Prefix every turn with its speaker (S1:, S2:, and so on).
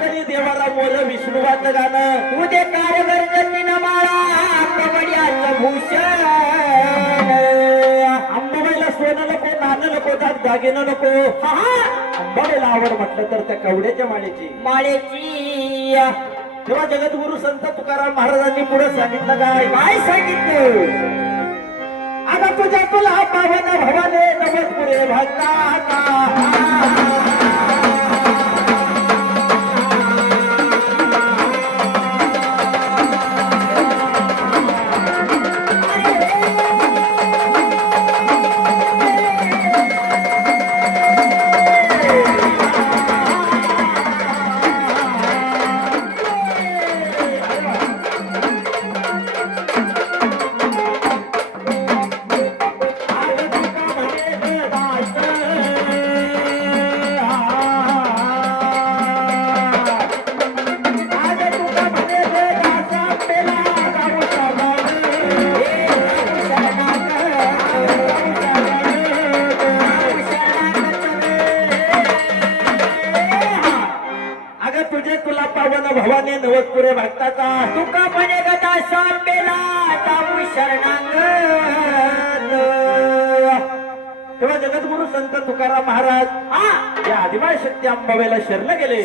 S1: वाचली देवाला बोल विष्णुवाच गाणं.
S2: उद्या काय जन्मी न माळा कबड्याच भूषण.
S1: आंबाबाईला सोनं नको नाणं नको त्यात दागिनं नको.
S2: अंबाबाईला
S1: आवड म्हटलं तर त्या कवड्याच्या माळेची.
S2: माळेची.
S1: तेव्हा जगद्गुरु संत तुकाराम महाराजांनी पुढे सांगितलं काय?
S2: काय सांगितलं?
S1: आता तुझ्या तुला पावन भवाने नमस्कुरे भक्ता
S2: 「なんだね」
S1: पावन भवाने नवसपुरे भक्ताचा
S2: तुका म्हणे गदा सांबेला जाऊ शरणांगण
S1: तेव्हा जगद्गुरु संत तुकाराम महाराज
S2: हा.
S1: या आदिमाय शक्ती अंबाबाईला शरण गेले.